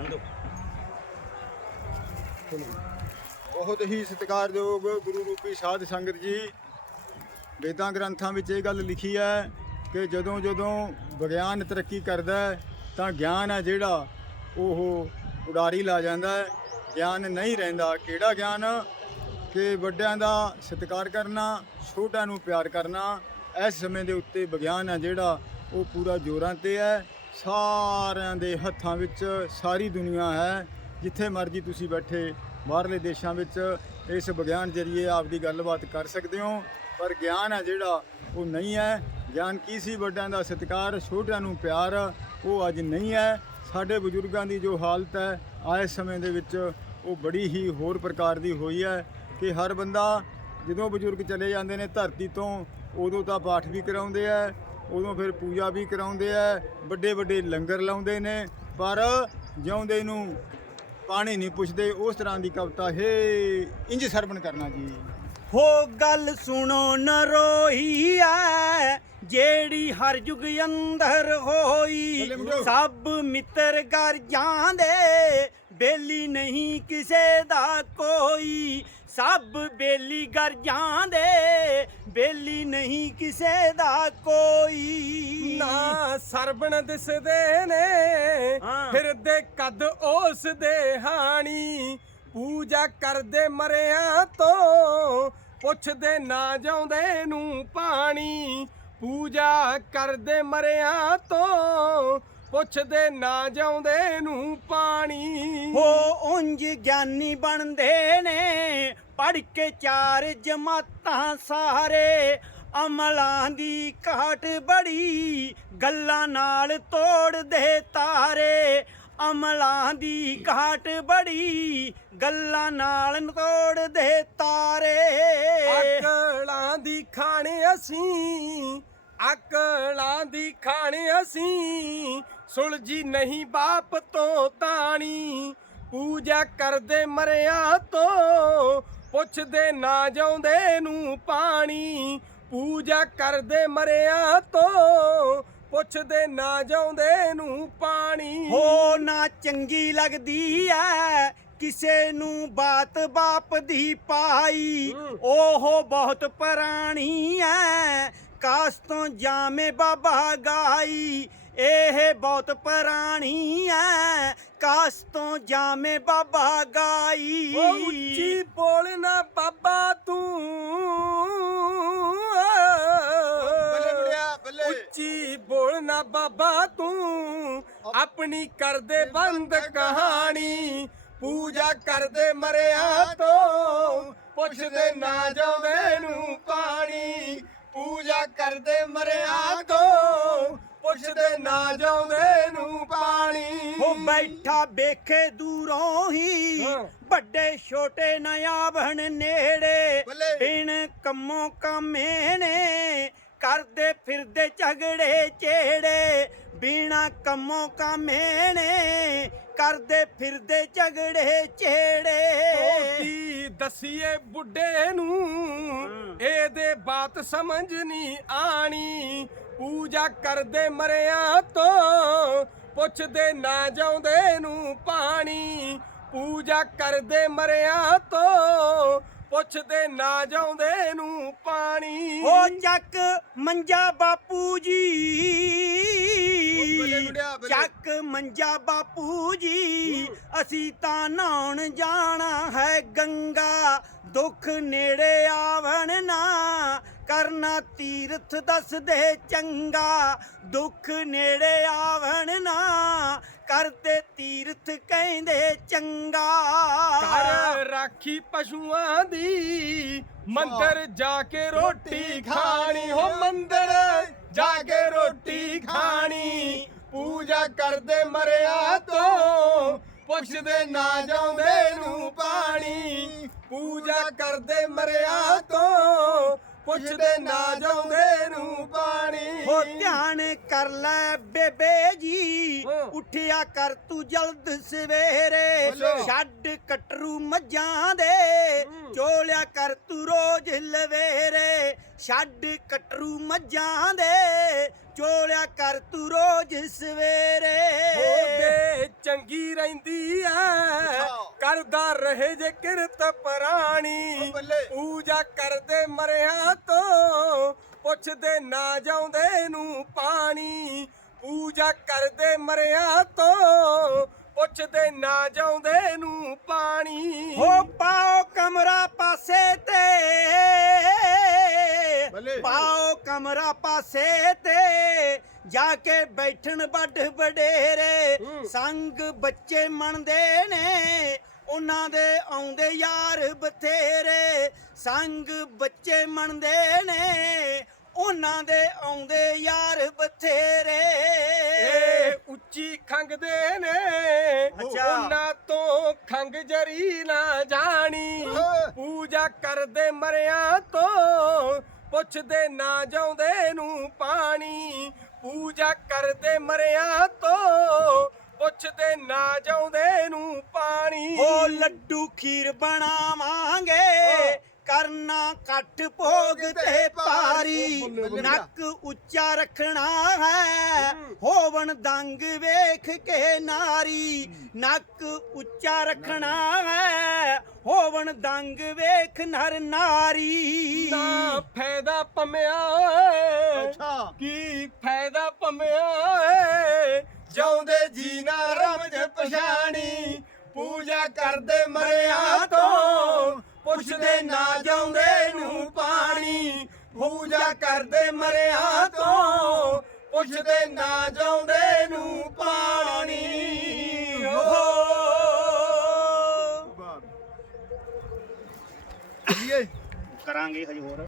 ਰਹਿਣ ਦਿਓ। ਬਹੁਤ ਹੀ ਸਤਿਕਾਰਯੋਗ ਗੁਰੂ ਰੂਪੀ ਸਾਧ ਸੰਗਤ ਜੀ, ਵੇਦਾਂ ਗ੍ਰੰਥਾਂ ਵਿੱਚ ਇਹ ਗੱਲ ਲਿਖੀ ਹੈ ਕਿ ਜਦੋਂ ਜਦੋਂ ਵਿਗਿਆਨ ਤਰੱਕੀ ਕਰਦਾ ਤਾਂ ਗਿਆਨ ਹੈ ਜਿਹੜਾ, ਉਹ ਉਡਾਰੀ ਲਾ ਜਾਂਦਾ ਹੈ। ਗਿਆਨ ਨਹੀਂ ਰਹਿੰਦਾ। ਕਿਹੜਾ ਗਿਆਨ? ਕਿ ਵੱਡਿਆਂ ਦਾ ਸਤਿਕਾਰ ਕਰਨਾ, ਛੋਟਿਆਂ ਨੂੰ ਪਿਆਰ ਕਰਨਾ। ਇਸ ਸਮੇਂ ਦੇ ਉੱਤੇ ਵਿਗਿਆਨ ਹੈ ਜਿਹੜਾ, ਉਹ ਪੂਰਾ ਜੋਰਾਂ ਤੇ ਹੈ। ਸਾਰਿਆਂ ਦੇ ਹੱਥਾਂ ਵਿੱਚ ਸਾਰੀ ਦੁਨੀਆ ਹੈ, ਜਿੱਥੇ ਮਰਜ਼ੀ ਤੁਸੀਂ ਬੈਠੇ ਬਾਹਰਲੇ ਦੇਸ਼ਾਂ ਵਿੱਚ ਇਸ ਵਿਗਿਆਨ ਜਰੀਏ ਆਪਦੀ ਗੱਲਬਾਤ ਕਰ ਸਕਦੇ ਹੋ। ਪਰ ਗਿਆਨ ਹੈ ਜਿਹੜਾ, ਉਹ ਨਹੀਂ ਹੈ। ਗਿਆਨ ਕੀ ਸੀ? ਵੱਡਿਆਂ ਦਾ ਸਤਿਕਾਰ, ਛੋਟਿਆਂ ਨੂੰ ਪਿਆਰ, ਉਹ ਅੱਜ ਨਹੀਂ ਹੈ। ਸਾਡੇ ਬਜ਼ੁਰਗਾਂ ਦੀ ਜੋ ਹਾਲਤ ਹੈ, ਆਏ ਸਮੇਂ ਦੇ ਵਿੱਚ ਉਹ ਬੜੀ ਹੀ ਹੋਰ ਪ੍ਰਕਾਰ ਦੀ ਹੋਈ ਹੈ ਕਿ ਹਰ ਬੰਦਾ ਜਦੋਂ ਬਜ਼ੁਰਗ ਚਲੇ ਜਾਂਦੇ ਨੇ ਧਰਤੀ ਤੋਂ, ਉਦੋਂ ਤਾਂ ਪਾਠ ਵੀ ਕਰਾਉਂਦੇ ਆ ਉਦੋਂ ਫਿਰ ਪੂਜਾ ਵੀ ਕਰਾਉਂਦੇ ਆ ਵੱਡੇ ਵੱਡੇ ਲੰਗਰ ਲਾਉਂਦੇ ਨੇ ਪਰ ਜਿਉਂਦੇ ਨੂੰ ਪਾਣੀ ਨਹੀਂ ਪੁੱਛਦੇ ਉਸ ਤਰ੍ਹਾਂ ਦੀ ਕਵਿਤਾ ਹੈ ਇੰਜ ਸਰਵਣ ਕਰਨਾ ਜੀ ਹੋ ਗੱਲ ਸੁਣੋ ਨਰੋਈ ਐ ਜਿਹੜੀ ਹਰ ਯੁਗ ਅੰਦਰ ਹੋਈ। ਸਭ ਮਿੱਤਰ ਘਰ ਜਾਂਦੇ ਬੇਲੀ ਨਹੀਂ ਕਿਸੇ ਦਾ ਕੋਈ ਸਭ ਬੇਲੀ ਘਰ ਜਾਂਦੇ ਬੇਲੀ ਨਹੀਂ ਕਿਸੇ ਦਾ ਕੋਈ। ਨਾ ਸਰਬਣ ਦਿਸਦੇ ਨੇ ਹਾਂ। ਫਿਰਦੇ ਕਦ ਉਸ ਦੇ ਹਾਣੀ। ਪੂਜਾ ਕਰਦੇ ਮਰਿਆਂ ਤੋਂ ਪੁੱਛਦੇ ਨਾ ਜਾਉਂਦੇ ਨੂੰ ਪਾਣੀ। ਪੂਜਾ ਕਰਦੇ ਮਰਿਆਂ ਤੋਂ ਪੁੱਛਦੇ ਨਾ ਜਾਉਂਦੇ ਨੂੰ ਪਾਣੀ। ਹੋ ਉਂਝ ਗਿਆਨੀ ਬਣਦੇ ਨੇ ਪੜ ਕੇ ਚਾਰ ਜਮਾਤਾਂ ਸਾਰੇ। ਅਮਲਾਂ ਦੀ ਘਾਟ ਬੜੀ ਗੱਲਾਂ ਨਾਲ ਤੋੜਦੇ ਤਾਰੇ। ਅਮਲਾਂ ਦੀ ਘਾਟ ਬੜੀ ਗੱਲਾਂ ਨਾਲ ਤੋੜਦੇ ਤਾਰੇ। ਅਕਲਾਂ ਦੀ ਖਾਣੇ ਅਸੀਂ ਅਕਲਾਂ ਦੀ ਖਾਣੇ ਅਸੀਂ। ਸੁਲਝੀ ਨਹੀਂ ਬਾਪ ਤੋਂ ਤਾਣੀ। ਪੂਜਾ ਕਰਦੇ ਮਰਿਆਂ ਤੋਂ ਪੁੱਛਦੇ ਨਾ ਜਾਉਂਦੇ ਨੂੰ ਪਾਣੀ। ਪੂਜਾ ਕਰਦੇ ਮਰਿਆਂ ਤੋਂ ਪੁੱਛਦੇ ਨਾ ਜਾਉਂਦੇ ਨੂੰ ਪਾਣੀ। ਹੋ ਨਾ ਚੰਗੀ ਲੱਗਦੀ ਐ ਕਿਸੇ ਨੂੰ ਬਾਤ ਬਾਪ ਦੀ ਪਾਈ। ਉਹ ਬਹੁਤ ਪੁਰਾਣੀ ਐ ਕਾਸ ਤੋਂ ਜਾਮੇ ਬਾਬਾ ਗਾਈ। ਇਹ ਬਹੁਤ ਪੁਰਾਣੀ ਐ ਕਾਸ ਤੋਂ ਜਾਮੇ ਬਾਬਾ ਗਾਈ। ਉੱਚੀ ਬੋਲਣਾ ਬਾਬਾ ਤੂੰ। ਬੱਲੇ ਮੁੰਡਿਆ ਬੱਲੇ। ਉੱਚੀ ਬੋਲਣਾ ਬਾਬਾ ਤੂੰ। ਆਪਣੀ ਕਰਦੇ ਬੰਦ ਕਹਾਣੀ। ਪੂਜਾ ਕਰਦੇ ਮਰਿਆ ਤੋਂ। ਪੁੱਛਦੇ ਨਾ ਜਾਵੇ ਨੂੰ ਪਾਣੀ ਪੂਜਾ ਕਰਦੇ ਮਰਿਆ ਤੋਂ। ਪੁੱਛਦੇ ਨਾ ਜਾਵੇ ਨੂੰ ਪਾਣੀ ਉਹ ਬੈਠਾ ਵੇਖੇ ਦੂਰੋਂ ਹੀ ਹਾਂ। ਵੱਡੇ ਛੋਟੇ ਨਿਆ ਬਣ ਨੇੜੇ ਬੱਲੇ। ਬਿਨ ਕੰਮੋਂ ਕਾਮੇ ਨੇ ਕਰਦੇ ਫਿਰਦੇ ਝਗੜੇ ਚੇੜੇ ਬਿਨਾ ਕੰਮੋਂ ਕਾਮੇ ਨੇ ਕਰਦੇ ਫਿਰਦੇ ਝਗੜੇ ਚੇੜੇ ਕੀ ਦਸੀਏ ਬੁੱਢੇ ਨੂੰ ਇਹਦੇ ਬਾਤ ਸਮਝ ਨਹੀਂ ਆਣੀ। ਪੂਜਾ ਕਰਦੇ ਮਰਿਆਂ ਤੋਂ ਪੁੱਛਦੇ ਨਾ ਜਾਉਂਦੇ ਨੂੰ ਪਾਣੀ। ਪੂਜਾ ਕਰਦੇ ਮਰਿਆਂ ਤੋਂ ਪੁੱਛਦੇ ਨਾ ਜਾਉਂਦੇ ਨੂੰ ਪਾਣੀ। ਹੋ ਚੱਕ ਮੰਜਾ ਬਾਪੂ ਜੀ। ਬੱਲੇ। ਚੱਕ ਮੰਜਾ ਬਾਪੂ ਜੀ ਅਸੀਂ ਤਾਂ ਨਹਾਉਣ ਜਾਣਾ ਹੈ ਗੰਗਾ। ਦੁੱਖ ਨੇੜੇ ਆਵਣ ਨਾ ਕਰਨਾ ਤੀਰਥ ਦੱਸਦੇ ਚੰਗਾ। ਦੁੱਖ ਨੇੜੇ ਆਵਣ ਨਾ ਕਰਦੇ ਤੀਰਥ ਕਹਿੰਦੇ ਚੰਗਾ। ਘਰ ਰਾਖੀ ਪਸ਼ੂਆਂ ਦੀ ਮੰਦਰ ਜਾ ਕੇ ਰੋਟੀ ਖਾਣੀ ਹੋ ਮੰਦਰ। ਜਾ ਕੇ ਰੋਟੀ ਖਾਣੀ। ਪੂਜਾ ਕਰਦੇ ਮਰਿਆ ਤੋਂ ਪੁੱਛਦੇ ਨਾ ਜਾਉਂਦੇ ਨੂੰ ਪਾਣੀ। ਪੂਜਾ ਕਰਦੇ ਮਰਿਆ ਤੋਂ ਪੁੱਛਦੇ ਨਾ ਜਾਉਂਦੇ ਨੂੰ ਪਾਣੀ। ਹੋ ਧਿਆਨ ਕਰ ਲੈ ਬੇਬੇ ਜੀ। ਉੱਠਿਆ ਕਰ ਤੂੰ ਜਲਦ ਸਵੇਰੇ। ਛੱਡ ਕਟਰੂ ਮੱਝਾਂ ਦੇ। ਚੋਲਿਆ ਕਰ ਤੂੰ ਰੋਜ਼ ਲਵੇਰੇ ਛੱਡ ਕਟਰੂ ਮੱਝਾਂ ਦੇ ਚੋਲਿਆ ਕਰ ਤੂੰ ਰੋਜ਼ ਸਵੇਰੇ ਉਹਦੇ ਚੰਗੀ ਰਹਿੰਦੀ ਐ ਕਰਦਾ ਰਹੇ ਜੇ ਕਿਰਤ ਪ੍ਰਾਣੀ। ਪੂਜਾ ਕਰਦੇ ਮਰਿਆਂ ਤੋਂ ਪੁੱਛਦੇ ਨਾ ਜਾਉਂਦੇ ਨੂੰ ਪਾਣੀ ਪੂਜਾ ਕਰਦੇ ਮਰਿਆਂ ਤੋਂ ਪੁੱਛਦੇ ਨਾ ਜਾਉਂਦੇ ਨੂੰ ਪਾਣੀ। ਹੋ ਪਾਓ ਕਮਰਾ ਪਾਸੇ। ਤੇ। ਪਾਓ ਕਮਰਾ ਪਾਸੇ ਤੇ। ਜਾ ਕੇ ਬੈਠਣ ਵੱਡ ਵਡੇਰੇ। ਸੰਗ ਬੱਚੇ ਮੰਨਦੇ ਨੇ ਉਹਨਾਂ ਦੇ ਆਉਂਦੇ ਯਾਰ ਬਥੇਰੇ। ਸੰਗ ਬੱਚੇ ਮੰਨਦੇ ਨੇ ਉਹਨਾਂ ਦੇ ਆਉਂਦੇ ਯਾਰ ਬਥੇਰੇ। ਉੱਚੀ ਖੰਗਦੇ ਨੇ। ਉਹਨਾਂ ਤੋਂ ਖੰਗ ਜਰੀ ਨਾ ਜਾਣੀ। ਪੂਜਾ ਕਰਦੇ ਮਰਿਆਂ ਤੋਂ। ਪੁੱਛਦੇ ਨਾ ਜਾਉਂਦੇ ਨੂੰ ਪਾਣੀ। ਪੂਜਾ ਕਰਦੇ ਮਰਿਆਂ ਤੋਂ। ਪੁੱਛਦੇ ਨਾ ਜਾਉਂਦੇ ਨੂੰ ਪਾਣੀ। ਉਹ ਲੱਡੂ ਖੀਰ ਬਣਾਵਾਂਗੇ। ਕਰਨਾ ਕੱਟ ਭੋਗ ਤੇ ਪਾਰੀ ਨੱਕ ਉੱਚਾ ਰੱਖਣਾ ਹੈ। ਹੋਵਣ ਦੰਗ ਵੇਖ ਕੇ ਨਾਰੀ। ਨੱਕ ਉੱਚਾ ਰੱਖਣਾ ਹੈ। ਹੋਵਣ ਦੰਗ ਵੇਖ ਨਰ ਨਾਰੀ। ਨਾ ਫਾਇਦਾ ਪਮਿਆ ਅੱਛਾ। ਕੀ ਫਾਇਦਾ ਭੰਮਿਆ ਏ ਜਾਉਂਦੇ ਜੀ ਨਾ ਰਮਜ ਪਛਾਣੀ। ਪੂਜਾ ਕਰਦੇ ਮਰਿਆਂ ਤੋਂ ਪੁੱਛਦੇ ਨਾ ਜਾਉਂਦੇ ਨੂੰ ਪਾਣੀ। ਪੂਜਾ ਕਰਦੇ ਮਰਿਆ ਤੋਂ। ਪੁੱਛਦੇ ਨਾ ਜਾਉਂਦੇ ਨੂੰ ਪਾਣੀ। ਹੋ ਕਰਾਂਗੇ ਹਜੇ ਹੋਰ।